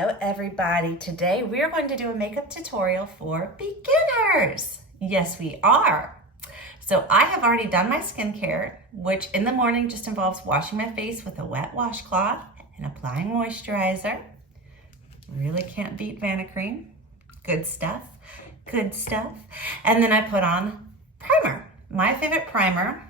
Hello everybody. Today we are going to do a makeup tutorial for beginners. Yes, we are. So I have already done my skincare, which in the morning just involves washing my face with a wet washcloth and applying moisturizer. Really can't beat Vanicream. Good stuff, good stuff. And then I put on primer. My favorite primer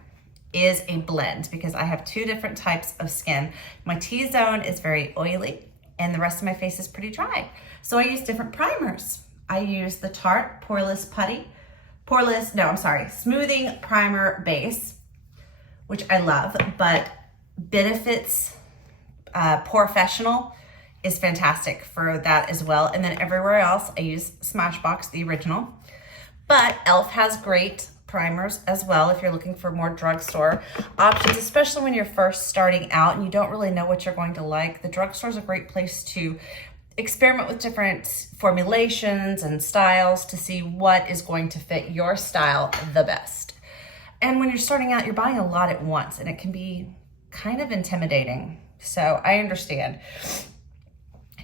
is a blend because I have two different types of skin. My T-zone is very oily and the rest of my face is pretty dry. So I use different primers. I use the Tarte Smoothing Primer Base, which I love, but Benefit's Porefessional is fantastic for that as well. And then everywhere else, I use Smashbox, the original. But e.l.f. has great primers as well if you're looking for more drugstore options, especially when you're first starting out and you don't really know what you're going to like. The drugstore is a great place to experiment with different formulations and styles to see what is going to fit your style the best. And when you're starting out, you're buying a lot at once and it can be kind of intimidating. So I understand.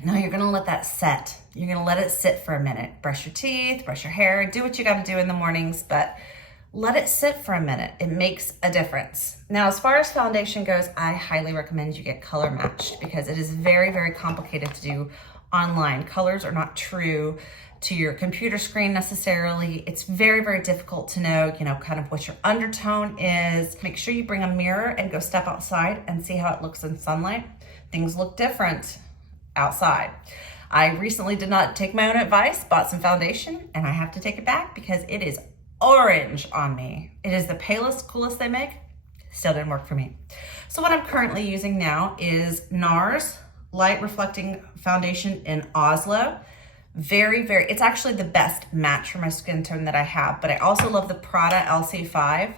Now you're gonna let that set. You're gonna let it sit for a minute. Brush your teeth, brush your hair, do what you gotta do in the mornings, but let it sit for a minute. It makes a difference. Now, as far as foundation goes, I highly recommend you get color matched because it is very, very complicated to do online. Colors are not true to your computer screen necessarily. It's very, very difficult to know, kind of what your undertone is. Make sure you bring a mirror and go step outside and see how it looks in sunlight. Things look different outside. I recently did not take my own advice, bought some foundation, and I have to take it back because it is orange on me. It is the palest, coolest they make. Still didn't work for me. So what I'm currently using now is NARS Light Reflecting Foundation in Oslo. It's actually the best match for my skin tone that I have, but I also love the Prada LC5.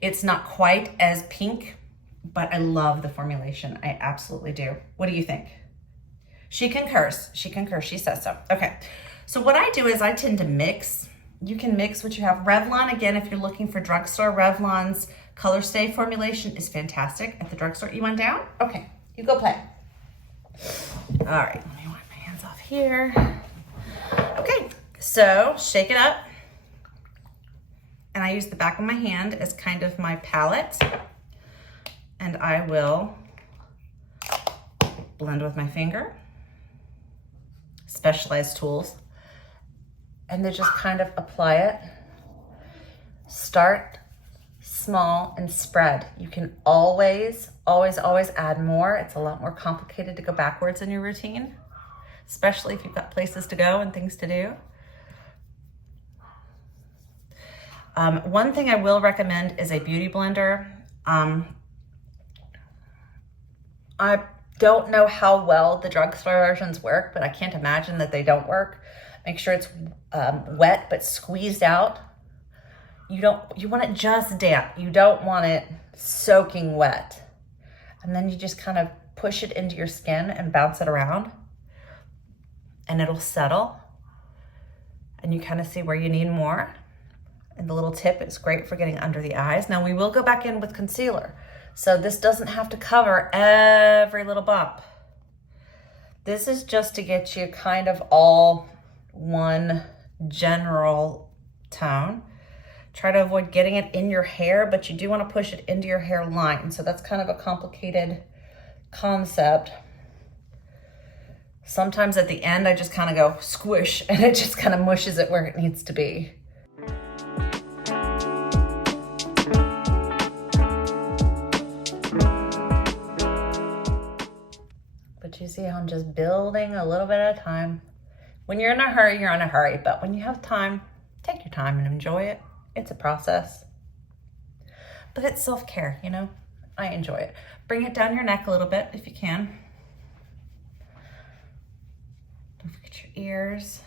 It's not quite as pink, but I love the formulation. I absolutely do. What do you think? She concurs, she says so. Okay, so what I do is I tend to mix. You can mix what you have. Revlon, again, if you're looking for drugstore, Revlon's Color Stay formulation is fantastic at the drugstore. You went down? Okay, you go play. All right, let me wipe my hands off here. Okay, so shake it up. And I use the back of my hand as kind of my palette. And I will blend with my finger. Specialized tools. And then just kind of apply it. Start small and spread. You can always add more. It's a lot more complicated to go backwards in your routine, especially if you've got places to go and things to do. One thing I will recommend is a beauty blender. I don't know how well the drugstore versions work, but I can't imagine that they don't work. Make sure it's wet but squeezed out. You want it just damp. You don't want it soaking wet. And then you just kind of push it into your skin and bounce it around and it'll settle. And you kind of see where you need more. And the little tip is great for getting under the eyes. Now we will go back in with concealer. So this doesn't have to cover every little bump. This is just to get you kind of all one general tone. Try to avoid getting it in your hair, but you do want to push it into your hairline. So that's kind of a complicated concept. Sometimes at the end, I just kind of go squish and it just kind of mushes it where it needs to be. But you see how I'm just building a little bit at a time. When you're in a hurry, you're in a hurry. But when you have time, take your time and enjoy it. It's a process. But it's self-care, I enjoy it. Bring it down your neck a little bit if you can. Don't forget your ears.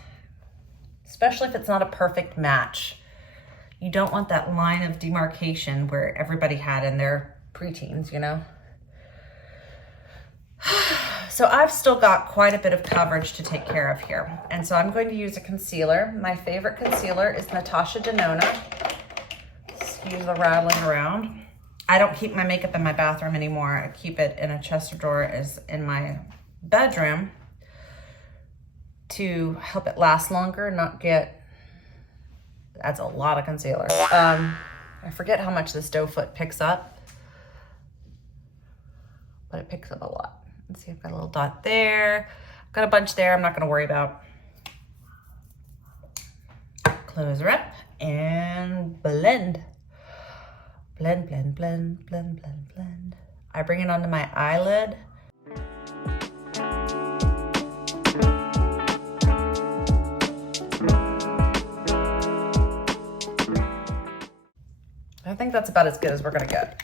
Especially if it's not a perfect match. You don't want that line of demarcation where everybody had in their preteens, So I've still got quite a bit of coverage to take care of here. And so I'm going to use a concealer. My favorite concealer is Natasha Denona. Excuse the rattling around. I don't keep my makeup in my bathroom anymore. I keep it in a chest of drawers in my bedroom. to help it last longer, not get, that's a lot of concealer. I forget how much this doe foot picks up, but it picks up a lot. Let's see, I've got a little dot there. I've got a bunch there I'm not gonna worry about. Close her up and blend. Blend, blend, blend, blend, blend, blend. I bring it onto my eyelid. I think that's about as good as we're gonna get.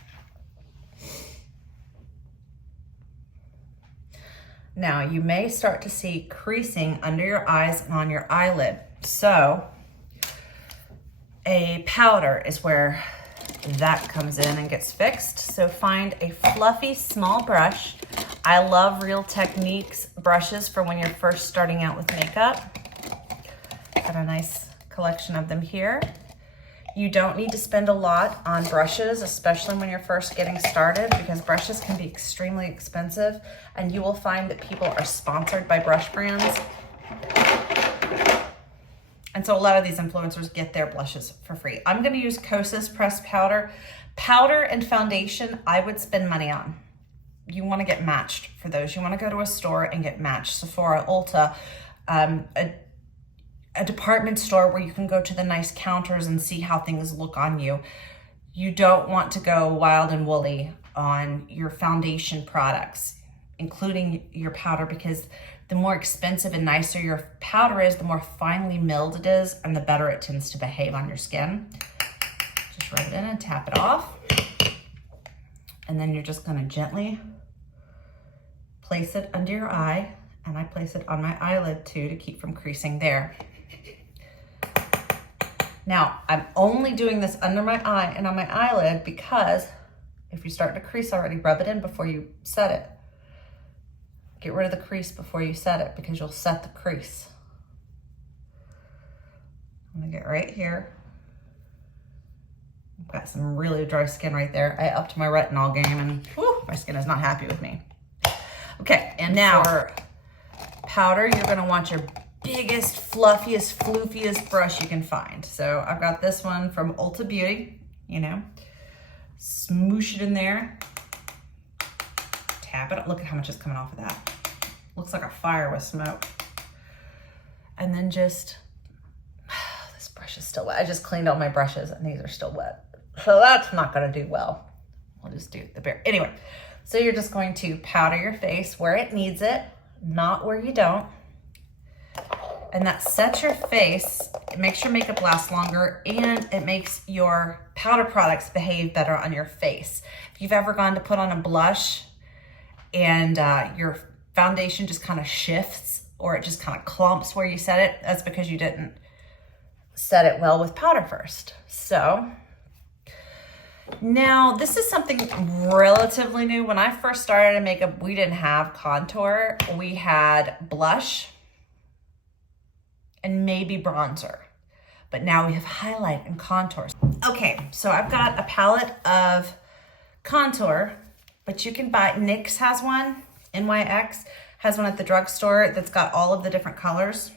Now you may start to see creasing under your eyes and on your eyelid. So a powder is where that comes in and gets fixed. So find a fluffy small brush. I love Real Techniques brushes for when you're first starting out with makeup. Got a nice collection of them here. You don't need to spend a lot on brushes, especially when you're first getting started, because brushes can be extremely expensive, and you will find that people are sponsored by brush brands. And so a lot of these influencers get their blushes for free. I'm gonna use Kosas pressed powder. Powder and foundation, I would spend money on. You wanna get matched for those. You wanna go to a store and get matched. Sephora, Ulta, a department store where you can go to the nice counters and see how things look on you. You don't want to go wild and woolly on your foundation products, including your powder, because the more expensive and nicer your powder is, the more finely milled it is, and the better it tends to behave on your skin. Just rub it in and tap it off. And then you're just gonna gently place it under your eye, and I place it on my eyelid too to keep from creasing there. Now, I'm only doing this under my eye and on my eyelid because if you start to crease already, rub it in before you set it. Get rid of the crease before you set it, because you'll set the crease. I'm gonna get right here. I've got some really dry skin right there. I upped my retinol game and whew, my skin is not happy with me. Okay, and now for powder, you're gonna want your biggest, fluffiest, floofiest brush you can find. So I've got this one from Ulta Beauty, you know. Smoosh it in there. Tap it up. Look at how much is coming off of that. Looks like a fire with smoke. And then just, this brush is still wet. I just cleaned all my brushes and these are still wet. So that's not gonna do well. We'll just do the bare. Anyway, so you're just going to powder your face where it needs it, not where you don't. And that sets your face, it makes your makeup last longer, and it makes your powder products behave better on your face. If you've ever gone to put on a blush and your foundation just kind of shifts, or it just kind of clumps where you set it, that's because you didn't set it well with powder first. So now this is something relatively new. When I first started in makeup, we didn't have contour. We had blush and maybe bronzer, but now we have highlight and contours. Okay, so I've got a palette of contour, but you can buy, NYX has one, NYX has one at the drugstore that's got all of the different colors.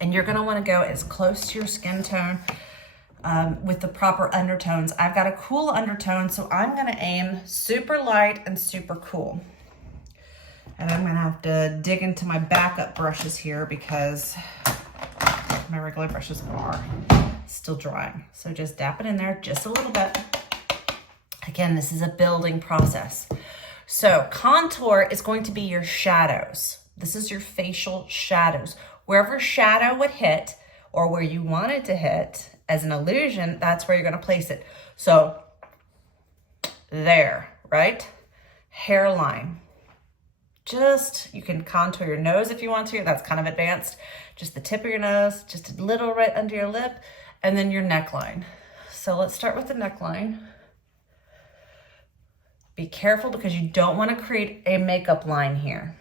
And you're gonna wanna go as close to your skin tone with the proper undertones. I've got a cool undertone, so I'm gonna aim super light and super cool. And I'm gonna have to dig into my backup brushes here because my regular brushes are still drying. So just dap it in there just a little bit. Again, this is a building process. So contour is going to be your shadows. This is your facial shadows. Wherever shadow would hit, or where you want it to hit as an illusion, that's where you're gonna place it. So there, right? Hairline. Just, you can contour your nose if you want to, that's kind of advanced. Just the tip of your nose, just a little right under your lip, and then your neckline. So let's start with the neckline. Be careful because you don't want to create a makeup line here.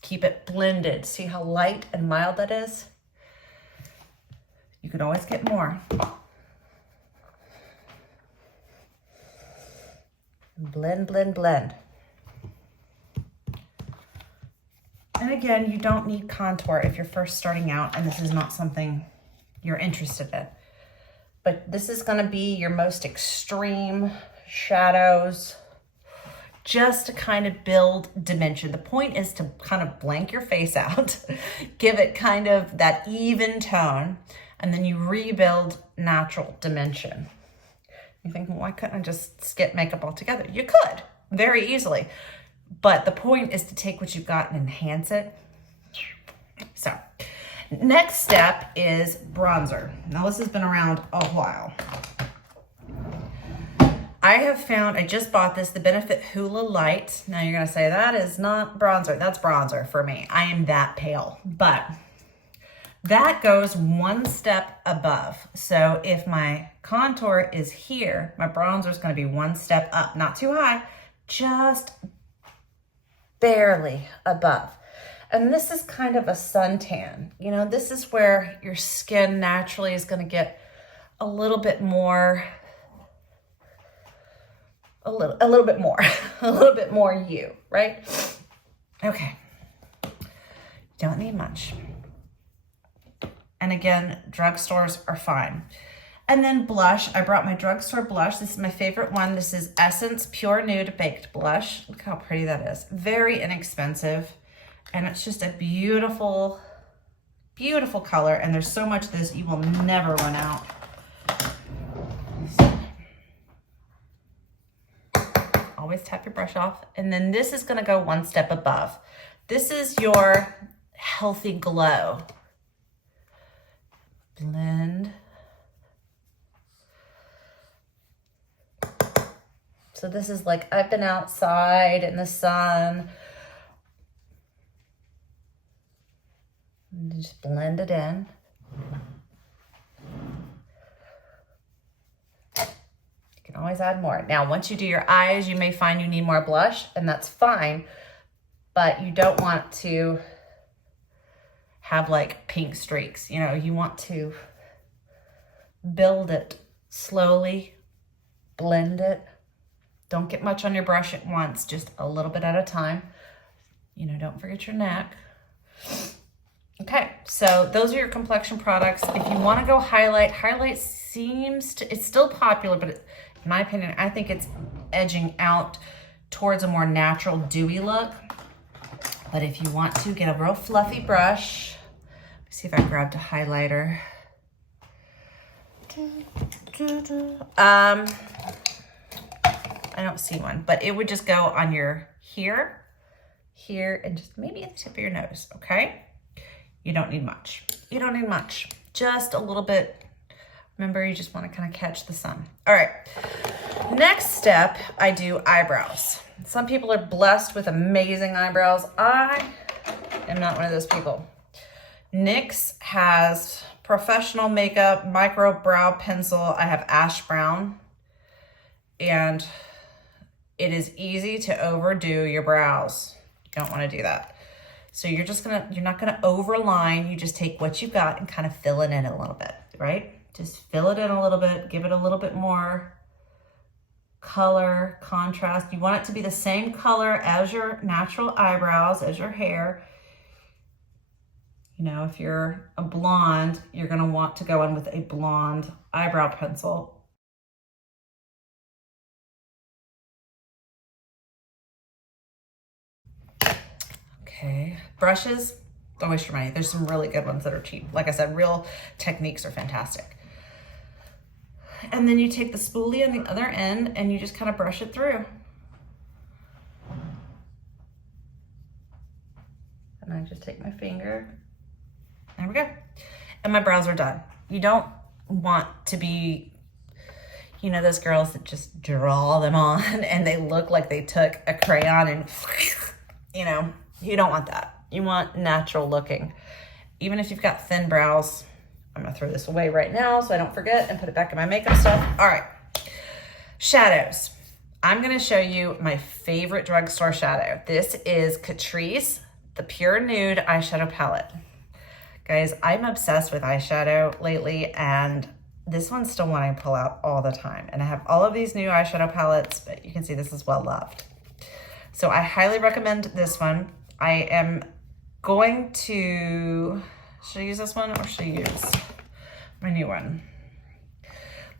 Keep it blended. See how light and mild that is? You can always get more. Blend, blend, blend. And again, you don't need contour if you're first starting out and this is not something you're interested in. But this is gonna be your most extreme shadows, just to kind of build dimension. The point is to kind of blank your face out, give it kind of that even tone, and then you rebuild natural dimension. You think, well, why couldn't I just skip makeup altogether? You could, very easily. But the point is to take what you've got and enhance it. So, next step is bronzer. Now this has been around a while. I have found, I just bought this, the Benefit Hoola Light. Now you're gonna say, that is not bronzer. That's bronzer for me. I am that pale, but that goes one step above. So if my contour is here, my bronzer is gonna be one step up, not too high, just barely above. And this is kind of a suntan. You know, this is where your skin naturally is gonna get a little bit more, a little bit more, a little bit more you, right? Okay, don't need much. And again, drugstores are fine. And then blush, I brought my drugstore blush. This is my favorite one. This is Essence Pure Nude Baked Blush. Look how pretty that is. Very inexpensive. And it's just a beautiful, beautiful color. And there's so much of this, you will never run out. Always tap your brush off. And then this is gonna go one step above. This is your healthy glow. Blend. So this is like, I've been outside in the sun. And just blend it in. You can always add more. Now, once you do your eyes, you may find you need more blush, and that's fine, but you don't want to have like pink streaks. You know, you want to build it slowly, blend it. Don't get much on your brush at once, just a little bit at a time. You know, don't forget your neck. Okay, so those are your complexion products. If you want to go highlight, highlight seems to, it's still popular, but in my opinion, I think it's edging out towards a more natural dewy look. But if you want to, get a real fluffy brush. Let me see if I grabbed a highlighter. I don't see one, but it would just go on your here, and just maybe at the tip of your nose, okay? You don't need much. You don't need much. Just a little bit. Remember, you just want to kind of catch the sun. All right. Next step, I do eyebrows. Some people are blessed with amazing eyebrows. I am not one of those people. NYX has Professional Makeup Micro Brow Pencil. I have Ash Brown. And it is easy to overdo your brows. You don't want to do that. So you're not gonna overline. You just take what you got and kind of fill it in a little bit, right? Just fill it in a little bit, give it a little bit more color, contrast. You want it to be the same color as your natural eyebrows, as your hair. You know, if you're a blonde, you're gonna want to go in with a blonde eyebrow pencil. Okay, brushes, don't waste your money. There's some really good ones that are cheap. Like I said, Real Techniques are fantastic. And then you take the spoolie on the other end and you just kind of brush it through. And I just take my finger. There we go. And my brows are done. You don't want to be, you know, those girls that just draw them on and they look like they took a crayon and, you know, you don't want that. You want natural looking. Even if you've got thin brows, I'm gonna throw this away right now so I don't forget and put it back in my makeup stuff. All right, shadows. I'm gonna show you my favorite drugstore shadow. This is Catrice, the Pure Nude Eyeshadow Palette. Guys, I'm obsessed with eyeshadow lately, and this one's still one I pull out all the time. And I have all of these new eyeshadow palettes, but you can see this is well loved. So I highly recommend this one. I am going to, should I use this one or should I use my new one?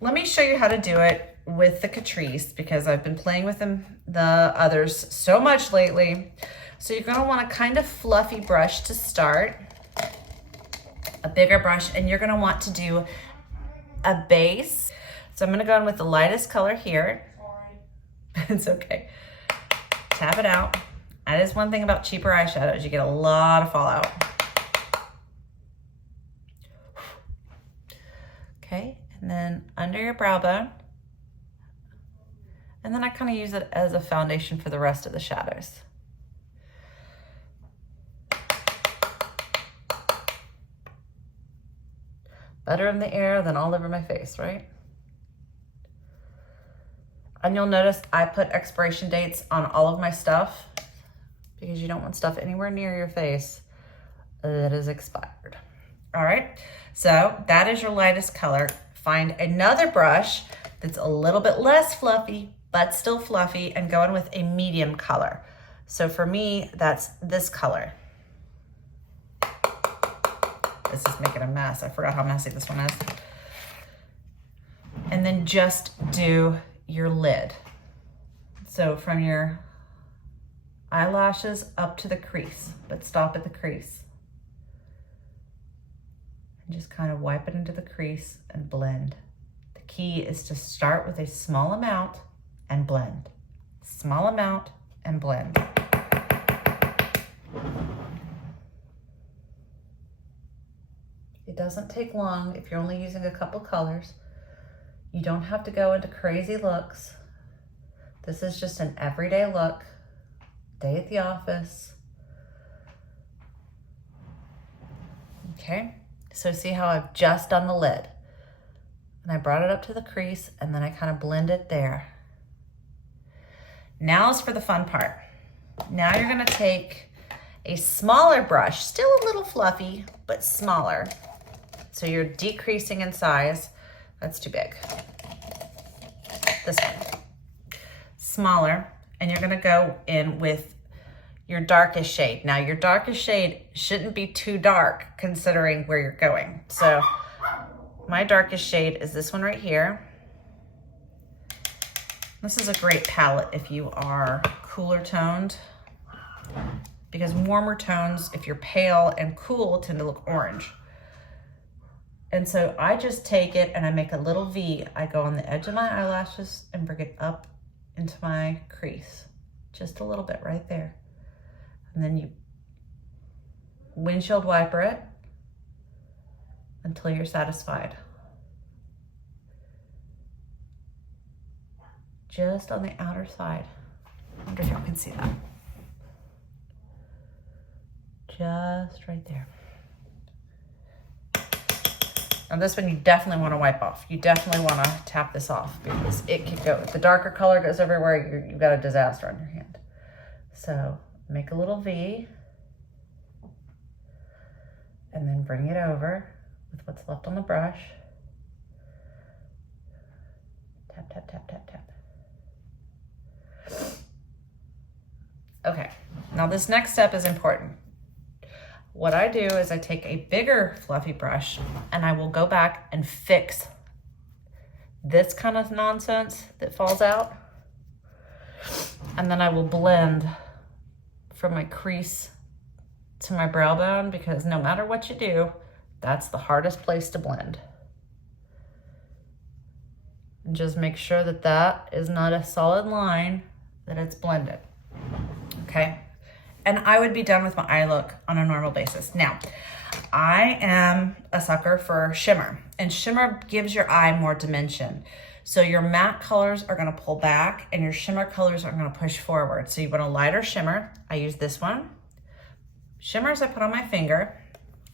Let me show you how to do it with the Catrice because I've been playing with the others so much lately. So you're gonna want a kind of fluffy brush to start, a bigger brush, and you're gonna want to do a base. So I'm gonna go in with the lightest color here. Sorry. It's okay. Tap it out. That is one thing about cheaper eyeshadows. You get a lot of fallout. Okay, and then under your brow bone. And then I kind of use it as a foundation for the rest of the shadows. Better in the air than all over my face, right? And you'll notice I put expiration dates on all of my stuff because you don't want stuff anywhere near your face that is expired. All right, so that is your lightest color. Find another brush that's a little bit less fluffy, but still fluffy, and go in with a medium color. So for me, that's this color. This is making a mess. I forgot how messy this one is. And then just do your lid. So from your eyelashes up to the crease, but stop at the crease. And just kind of wipe it into the crease and blend. The key is to start with a small amount and blend. Small amount and blend. It doesn't take long if you're only using a couple colors. You don't have to go into crazy looks. This is just an everyday look, day at the office. Okay, so see how I've just done the lid. And I brought it up to the crease and then I kind of blend it there. Now is for the fun part. Now you're gonna take a smaller brush, still a little fluffy, but smaller. So you're decreasing in size. That's too big. This one. Smaller, and you're gonna go in with your darkest shade. Now your darkest shade shouldn't be too dark considering where you're going. So my darkest shade is this one right here. This is a great palette if you are cooler toned, because warmer tones, if you're pale and cool, tend to look orange. And so I just take it and I make a little V. I go on the edge of my eyelashes and bring it up into my crease. Just a little bit right there. And then you windshield wiper it until you're satisfied. Just on the outer side. I wonder if y'all can see that. Just right there. Now this one you definitely want to wipe off. You definitely want to tap this off because it can go, if the darker color goes everywhere, you've got a disaster on your hand. So make a little V and then bring it over with what's left on the brush. Tap, tap, tap, tap, tap. Okay, now this next step is important. What I do is I take a bigger fluffy brush and I will go back and fix this kind of nonsense that falls out. And then I will blend from my crease to my brow bone, because no matter what you do, that's the hardest place to blend. And just make sure that that is not a solid line, that it's blended, okay? And I would be done with my eye look on a normal basis. Now, I am a sucker for shimmer, and shimmer gives your eye more dimension. So your matte colors are gonna pull back and your shimmer colors are gonna push forward. So you want a lighter shimmer. I use this one. Shimmers I put on my finger,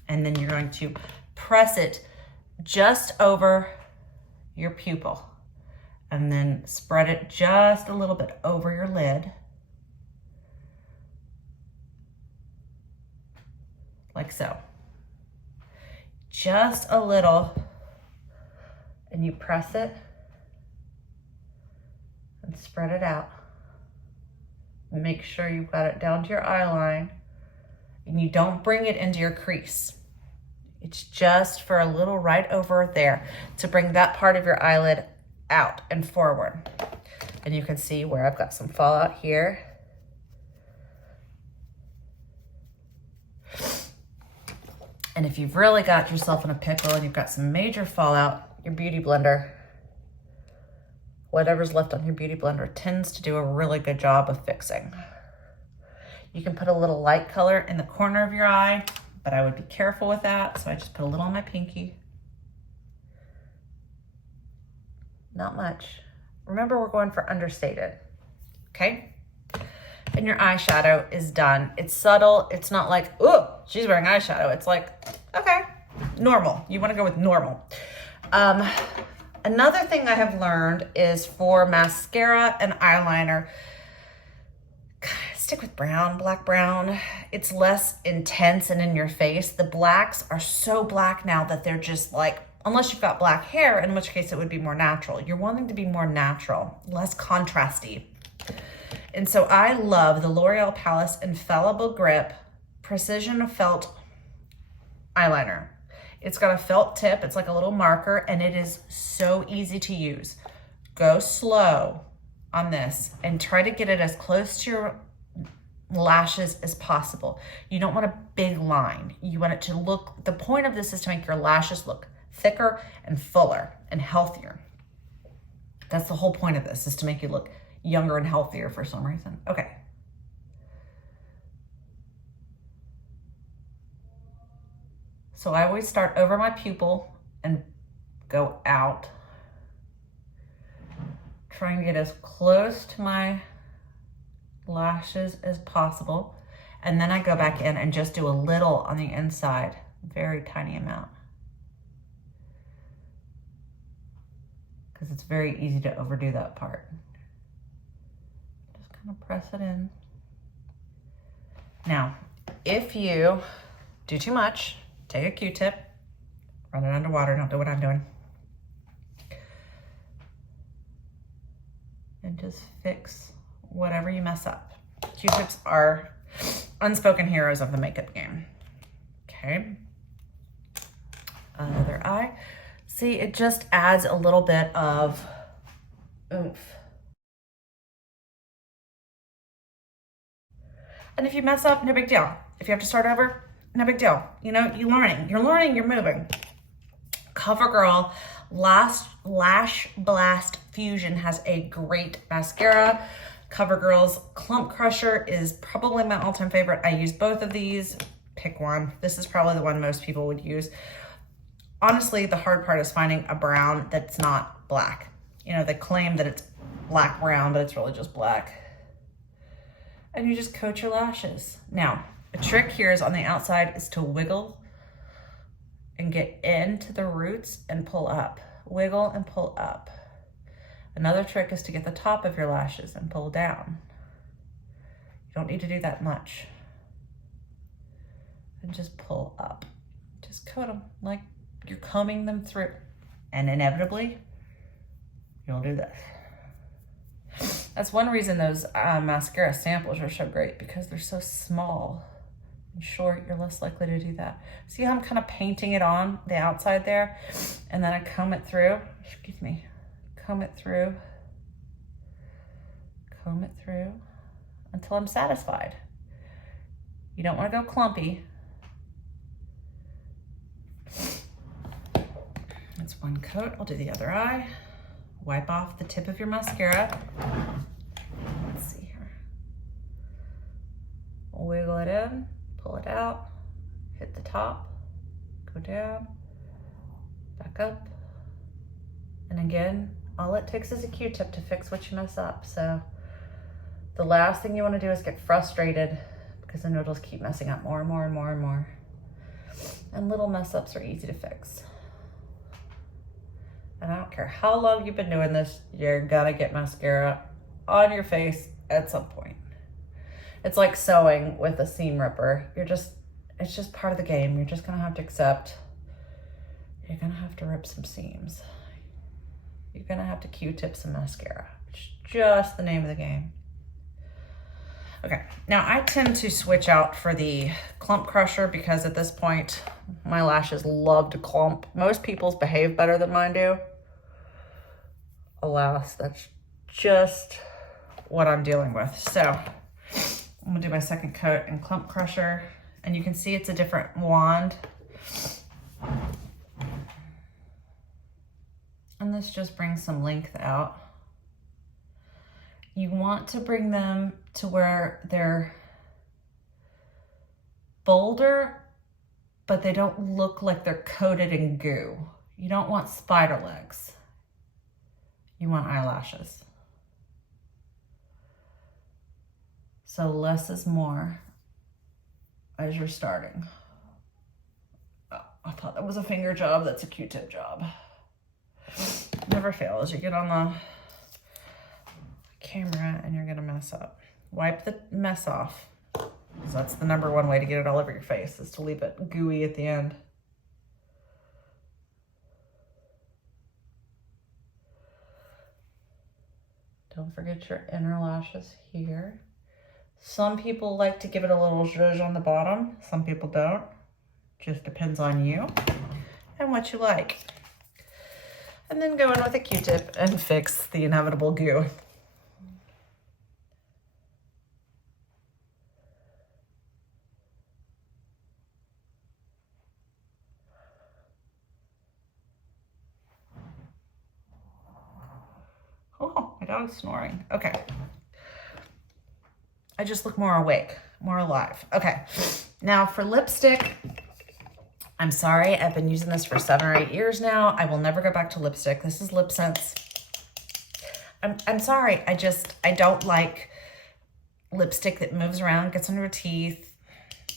and then you're going to press it just over your pupil and then spread it just a little bit over your lid. Like so. Just a little, and you press it and spread it out. Make sure you've got it down to your eye line, And you don't bring it into your crease. It's just for a little right over there to bring that part of your eyelid out and forward. And you can see where I've got some fallout here. And if you've really got yourself in a pickle and you've got some major fallout, your Beauty Blender, whatever's left on your Beauty Blender, tends to do a really good job of fixing. You can put a little light color in the corner of your eye, but I would be careful with that. So I just put a little on my pinky. Not much. Remember, we're going for understated, okay? And your eyeshadow is done. It's subtle. It's not like, oh, she's wearing eyeshadow. It's like, okay, normal. You want to go with normal. Another thing I have learned is for mascara and eyeliner, stick with brown, black brown. It's less intense and in your face. The blacks are so black now that they're just like, unless you've got black hair, in which case it would be more natural. You're wanting to be more natural, less contrasty. And so I love the L'Oreal Paris Infallible Grip Precision Felt Eyeliner. It's got a felt tip. It's like a little marker, and it is so easy to use. Go slow on this and try to get it as close to your lashes as possible. You don't want a big line. You want it to look, the point of this is to make your lashes look thicker and fuller and healthier. That's the whole point of this, is to make you look younger and healthier for some reason. Okay. So I always start over my pupil and go out, trying to get as close to my lashes as possible. And then I go back in and just do a little on the inside, very tiny amount. Because it's very easy to overdo that part. Just kind of press it in. Now, if you do too much, take a Q-tip, run it underwater, don't do what I'm doing. And just fix whatever you mess up. Q-tips are unspoken heroes of the makeup game. Okay. Another eye. See, it just adds a little bit of oomph. And if you mess up, no big deal. If you have to start over, no big deal. You know, you're learning, you're moving. CoverGirl Lash Blast Fusion has a great mascara. CoverGirl's Clump Crusher is probably my all-time favorite. I use both of these. Pick one. This is probably the one most people would use. Honestly, the hard part is finding a brown that's not black. You know, they claim that it's black brown, but it's really just black. And you just coat your lashes. Now, a trick here is on the outside is to wiggle and get into the roots and pull up. Wiggle and pull up. Another trick is to get the top of your lashes and pull down. You don't need to do that much. And just pull up. Just coat them like you're combing them through. And inevitably, you'll do this. That's one reason those mascara samples are so great, because they're so small and short. You're less likely to do that. See how I'm kind of painting it on the outside there? And then I comb it through. Excuse me. Comb it through until I'm satisfied. You don't want to go clumpy. That's one coat. I'll do the other eye. Wipe off the tip of your mascara. Let's see here. Wiggle it in, pull it out, hit the top, go down, back up. And again, all it takes is a Q-tip to fix what you mess up. So the last thing you want to do is get frustrated, because then it'll just keep messing up more and more and more and more. And little mess ups are easy to fix. And I don't care how long you've been doing this, you're gonna get mascara on your face at some point. It's like sewing with a seam ripper. It's just part of the game. You're just gonna have to accept, you're gonna have to rip some seams. You're gonna have to Q-tip some mascara. It's just the name of the game. Okay, now I tend to switch out for the clump crusher because at this point, my lashes love to clump. Most people's behave better than mine do. Alas, that's just what I'm dealing with. So I'm gonna do my second coat in clump crusher, and you can see it's a different wand. And this just brings some length out. You want to bring them to where they're bolder, but they don't look like they're coated in goo. You don't want spider legs. You want eyelashes. So less is more as you're starting. Oh, I thought that was a finger job. That's a Q-tip job. Never fail as you get on the camera and you're gonna mess up. Wipe the mess off. Because that's the #1 way to get it all over your face, is to leave it gooey at the end. Don't forget your inner lashes here. Some people like to give it a little zhuzh on the bottom. Some people don't. Just depends on you and what you like. And then go in with a Q-tip and fix the inevitable goo. Oh, my dog's snoring. Okay. I just look more awake, more alive. Okay, now for lipstick, I'm sorry, I've been using this for 7 or 8 years now. I will never go back to lipstick. This is Lip Sense. I'm sorry, I don't like lipstick that moves around, gets under your teeth,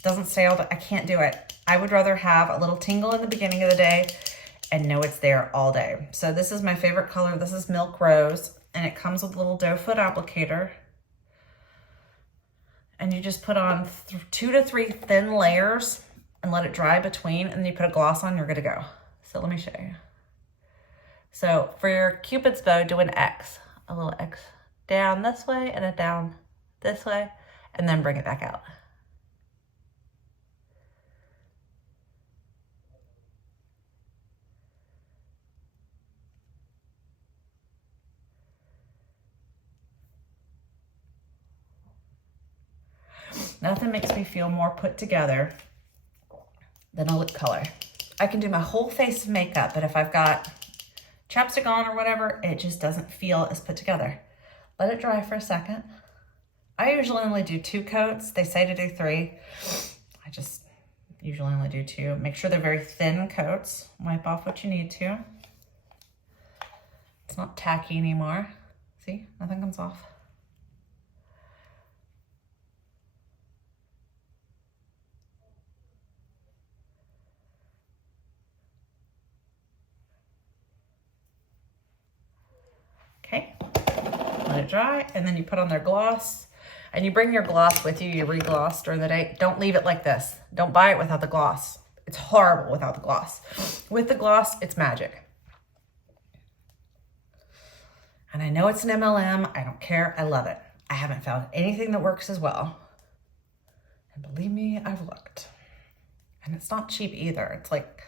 doesn't stay all the, I can't do it. I would rather have a little tingle in the beginning of the day and know it's there all day. So this is my favorite color. This is Milk Rose, and it comes with a little doe foot applicator. And you just put on 2 to 3 thin layers and let it dry between, and then you put a gloss on, you're good to go. So let me show you. So for your Cupid's bow, do an X, a little X down this way and a down this way, and then bring it back out. Nothing makes me feel more put together than a lip color. I can do my whole face of makeup, but if I've got chapstick on or whatever, it just doesn't feel as put together. Let it dry for a second. I usually only do 2 coats. They say to do 3. I just usually only do 2. Make sure they're very thin coats. Wipe off what you need to. It's not tacky anymore. See, nothing comes off. Okay, let it dry, and then you put on their gloss, and you bring your gloss with you. You re-gloss during the day. Don't leave it like this. Don't buy it without the gloss. It's horrible without the gloss. With the gloss, it's magic. And I know it's an MLM. I don't care. I love it. I haven't found anything that works as well. And believe me, I've looked. And it's not cheap either. It's like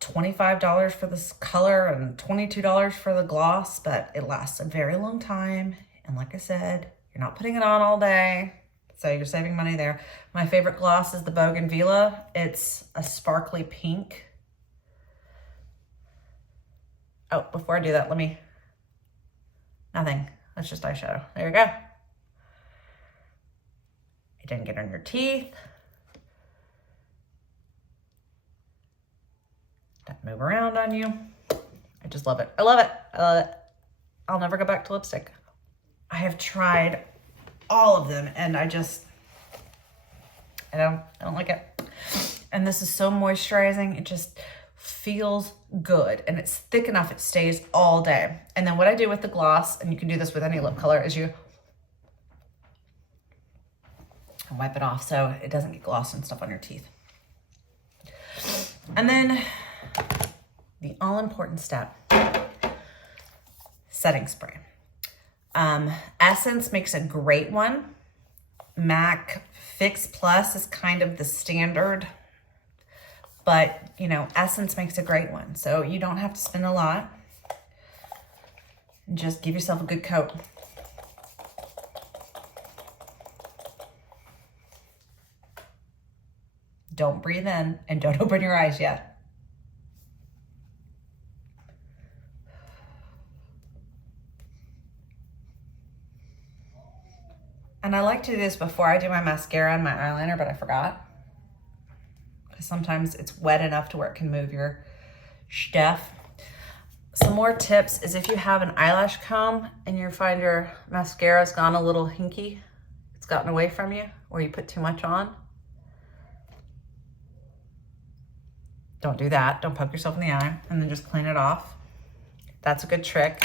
$25 for this color and $22 for the gloss, but it lasts a very long time. And like I said, you're not putting it on all day, so you're saving money there. My favorite gloss is the Bougainvillea. It's a sparkly pink. Oh, before I do that, nothing. That's just eyeshadow. There you go. It didn't get on your teeth. Don't move around on you. I just love it. I love it. I love it. I'll never go back to lipstick. I have tried all of them and I don't like it. And this is so moisturizing. It just feels good and it's thick enough it stays all day. And then what I do with the gloss, and you can do this with any lip color, is you wipe it off so it doesn't get gloss and stuff on your teeth. And then the all-important step, setting spray. Essence makes a great one. MAC Fix Plus is kind of the standard, but you know, Essence makes a great one. So you don't have to spend a lot. Just give yourself a good coat. Don't breathe in and don't open your eyes yet. And I like to do this before I do my mascara and my eyeliner, but I forgot. Because sometimes it's wet enough to where it can move your stuff. Some more tips is if you have an eyelash comb and you find your mascara's gone a little hinky, it's gotten away from you, or you put too much on. Don't do that. Don't poke yourself in the eye, and then just clean it off. That's a good trick.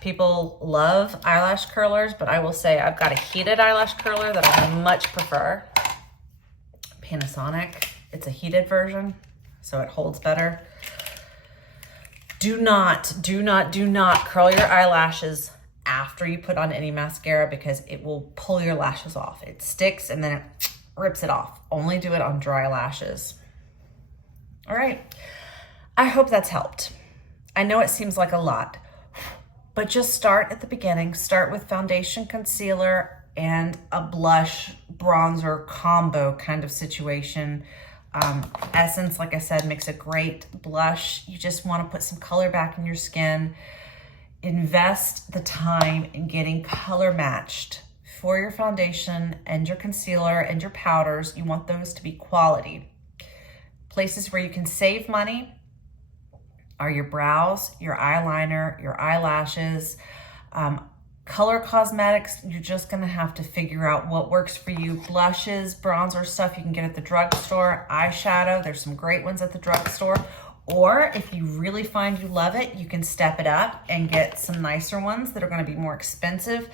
People love eyelash curlers, but I will say I've got a heated eyelash curler that I much prefer. Panasonic. It's a heated version, so it holds better. Do not curl your eyelashes after you put on any mascara because it will pull your lashes off. It sticks and then it rips it off. Only do it on dry lashes. All right. I hope that's helped. I know it seems like a lot, but just start at the beginning. Start with foundation, concealer, and a blush bronzer combo kind of situation. Essence, like I said, makes a great blush. You just want to put some color back in your skin. Invest the time in getting color matched for your foundation and your concealer and your powders. You want those to be quality. Places where you can save money are your brows, your eyeliner, your eyelashes. Color cosmetics, you're just gonna have to figure out what works for you. Blushes, bronzer stuff you can get at the drugstore. Eyeshadow, there's some great ones at the drugstore. Or if you really find you love it, you can step it up and get some nicer ones that are gonna be more expensive.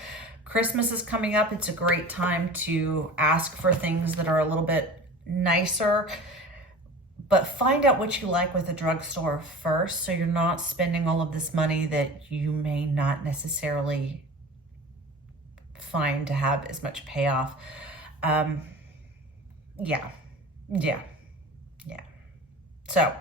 Christmas is coming up. It's a great time to ask for things that are a little bit nicer. But find out what you like with the drugstore first, so you're not spending all of this money that you may not necessarily find to have as much payoff. Yeah. So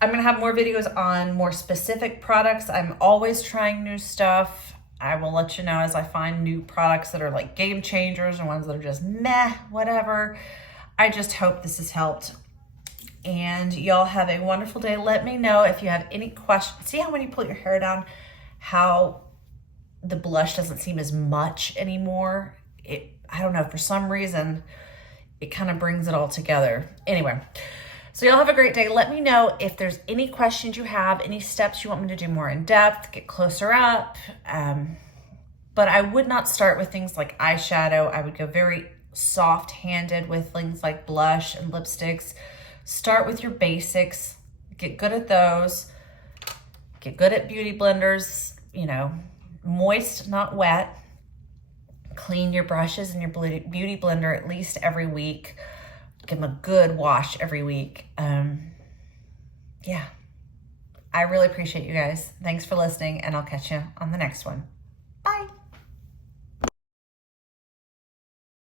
I'm gonna have more videos on more specific products. I'm always trying new stuff. I will let you know as I find new products that are like game changers and ones that are just meh, whatever. I just hope this has helped. And y'all have a wonderful day. Let me know if you have any questions. See how when you pull your hair down, how the blush doesn't seem as much anymore? I don't know, for some reason, it kind of brings it all together. Anyway, so y'all have a great day. Let me know if there's any questions you have, any steps you want me to do more in depth, get closer up. But I would not start with things like eyeshadow. I would go very soft-handed with things like blush and lipsticks. Start with your basics, get good at those, get good at beauty blenders, you know, moist, not wet. Clean your brushes and your beauty blender at least every week. Give them a good wash every week. Yeah, I really appreciate you guys. Thanks for listening, and I'll catch you on the next one. Bye.